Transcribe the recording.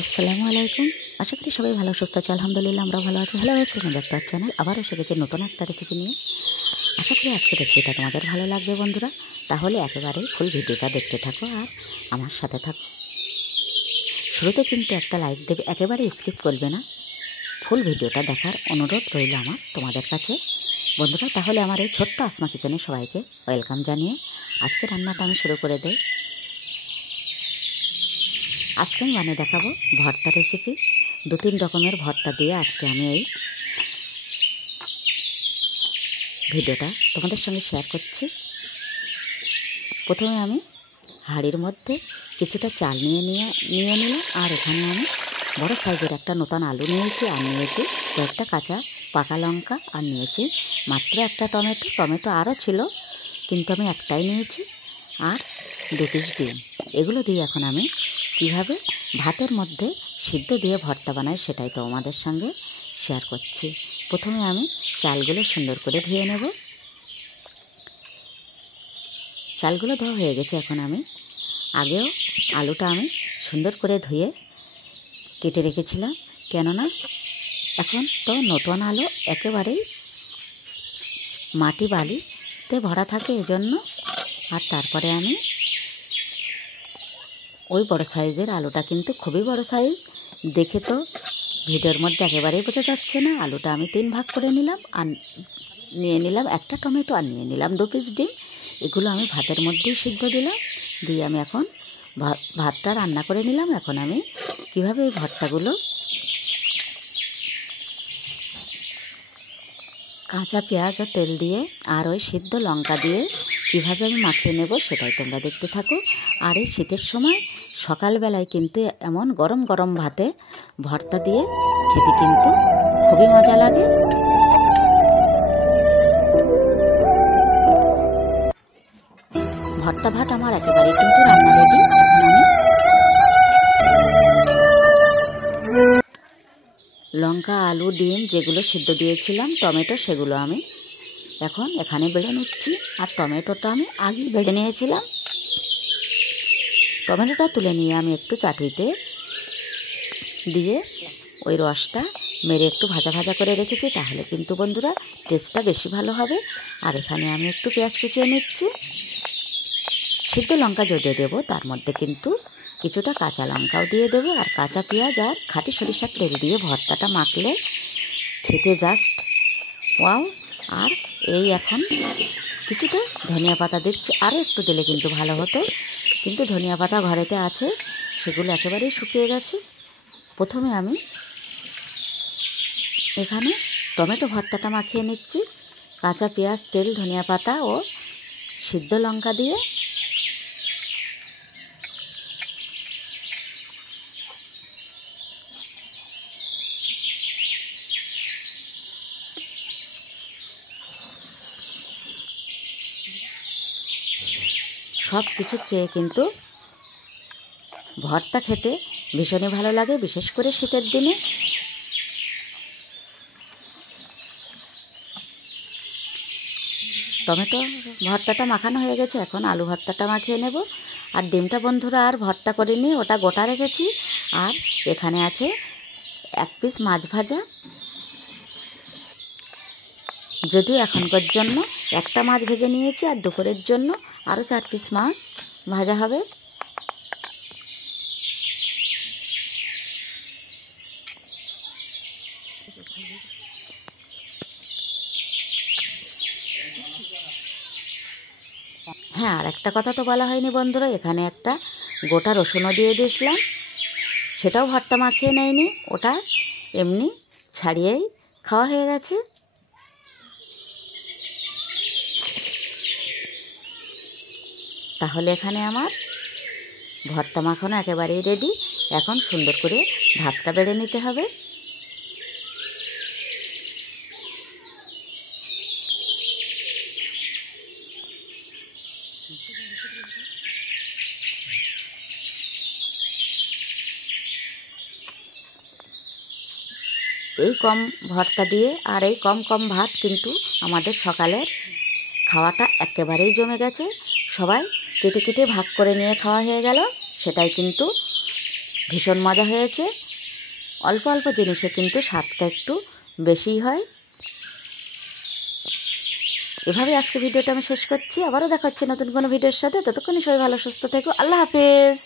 আসসালামু আলাইকুম। আশা করি সবাই ভালো সুস্থ আছে। আলহামদুলিল্লাহ আমরা ভালো আছি। Hello welcome back to our channel. আবারও এসে গেছে নতুন একটা রেসিপি নিয়ে। আশা করি আজকের রেসিপিটা তোমাদের ভালো লাগবে বন্ধুরা। তাহলে একেবারেই ফুল ভিডিওটা দেখতে থাকো আর আমার সাথে থাকো। শুরুতে কিন্তু একটা লাইক দেবে, একেবারে স্কিপ করবে না। ফুল ভিডিওটা দেখার অনুরোধ রইল আমার তোমাদের কাছে বন্ধুরা। তাহলে আমার এই ছোট্ট আসমা কিচেনে সবাইকে ওয়েলকাম জানিয়ে আজকে রান্নাটা আমি শুরু করে দেই। আজকে আমি বানিয়ে দেখাবো ভর্তা রেসিপি। 2-3 রকমের ভর্তা দিয়ে আজকে আমি এই ভিডিওটা তোমাদের সঙ্গে শেয়ার করছি। প্রথমে আমি হাঁড়ির মধ্যে কিছুটা চাল নিয়ে নিলাম, আর এখানে আমি বড় সাইজের একটা নতুন আলু নিয়েছি, আর নিয়েছি কয়েকটা কাঁচা পাকা লঙ্কা, আর নিয়েছি মাত্র একটা টমেটো আরও ছিল কিন্তু আমি একটাই নিয়েছি, আর 2 পিস ডিম। এগুলো দিয়ে এখন আমি কিভাবে ভাতের মধ্যে সিদ্ধ দিয়ে ভর্তা বানাই সেটাই তো আমাদের সঙ্গে শেয়ার করছি। প্রথমে আমি চালগুলো সুন্দর করে ধুয়ে নেব। চালগুলো ধোয়া হয়ে গেছে। এখন আমি আগেও আলুটা আমি সুন্দর করে ধুয়ে কেটে রেখেছিলাম, কেননা এখন তো নতুন আলু একেবারেই মাটি বালিতে ভরা থাকে এজন্য। আর তারপরে আমি ওই বড় সাইজের আলুটা কিন্তু খুবই বড় সাইজ, দেখে তো ভিডিওর মধ্যে একেবারেই বোঝা যাচ্ছে না। আলুটা আমি 3 ভাগ করে নিলাম, আর নিয়ে নিলাম একটা টমেটো, আর নিয়ে নিলাম 2 পিস ডিম। এগুলো আমি ভাতের মধ্যেই সিদ্ধ দিলাম, দিয়ে আমি এখন ভাতটা রান্না করে নিলাম। এখন আমি কিভাবে এই ভর্তাগুলো কাঁচা পেঁয়াজ ও তেল দিয়ে আর ওই সিদ্ধ লঙ্কা দিয়ে কিভাবে আমি মাখিয়ে নেব সেটাই তোমরা দেখতে থাকো। আর এই শীতের সময় সকালবেলায় কিন্তু এমন গরম গরম ভাতে ভর্তা দিয়ে খেতে কিন্তু খুবই মজা লাগে। ভর্তা ভাত আমার একেবারেই কিন্তু রান্না রেডি। এখন আমি লঙ্কা, আলু, ডিম যেগুলো সিদ্ধ দিয়েছিলাম, টমেটো, সেগুলো আমি এখন এখানে বেড়ে নিচ্ছি। আর টমেটোটা আমি আগেই বেড়ে নিয়েছিলাম। টমেটোটা তুলে নিয়ে আমি একটু চাটুইতে দিয়ে ওই রসটা মেরে একটু ভাজা ভাজা করে রেখেছি, তাহলে কিন্তু বন্ধুরা টেস্টটা বেশি ভালো হবে। আর এখানে আমি একটু পেঁয়াজ কুচিয়ে নিচ্ছি। সিদ্ধ লঙ্কা যদিও দেবো, তার মধ্যে কিন্তু কিছুটা কাঁচা লঙ্কাও দিয়ে দেবো, আর কাঁচা পেঁয়াজ আর খাঁটি সরিষার তেল দিয়ে ভর্তাটা মাখলে খেতে জাস্ট ওয়াও। আর এই এখন কিছুটা ধনিয়া পাতা দিচ্ছি, আরও একটু দিলে কিন্তু ভালো হতো, কিন্তু ধনিয়া পাতা ঘরেতে আছে, সেগুলো একেবারেই শুকিয়ে গেছে। প্রথমে আমি এখানে টমেটো ভর্তাটা মাখিয়ে নিচ্ছি কাঁচা পেঁয়াজ, তেল, ধনিয়া পাতা ও সিদ্ধ লঙ্কা দিয়ে। সব কিছুর চেয়ে কিন্তু ভর্তা খেতে ভীষণই ভালো লাগে, বিশেষ করে শীতের দিনে। টমেটো ভর্তাটা মাখানো হয়ে গেছে, এখন আলু ভর্তাটা মাখিয়ে নেব। আর ডিমটা বন্ধুরা আর ভর্তা করিনি, ওটা গোটা রেখেছি। আর এখানে আছে 1 পিস মাছ ভাজা, যদিও এখনকার জন্য একটা মাছ ভেজে নিয়েছি, আর দুপুরের জন্য আরও 4 পিস মাছ ভাজা হবে। হ্যাঁ, আর একটা কথা তো বলা হয়নি বন্ধুরা, এখানে একটা গোটা রসুনও দিয়ে দিয়েছিলাম, সেটাও ভর্তা মাখিয়ে নেয়নি, ওটা এমনি ছাড়িয়েই খাওয়া হয়ে গেছে। তাহলে এখানে আমার ভর্তা মাখানো একেবারেই রেডি। এখন সুন্দর করে ভাতটা বেড়ে নিতে হবে। এই কম ভর্তা দিয়ে আর এই কম ভাত কিন্তু আমাদের সকালের খাওয়াটা একেবারেই জমে গেছে। সবাই কেটে কেটে ভাগ করে নিয়ে খাওয়া হয়ে গেল, সেটাই কিন্তু ভীষণ মজা হয়েছে। অল্প অল্প জিনিসে কিন্তু স্বাদটা একটু বেশিই হয়। এভাবে আজকে ভিডিওটা আমি শেষ করছি। আবারও দেখা হচ্ছে নতুন কোনো ভিডিওর সাথে। ততক্ষণে সবাই ভালো সুস্থ থেকো। আল্লাহ হাফেজ।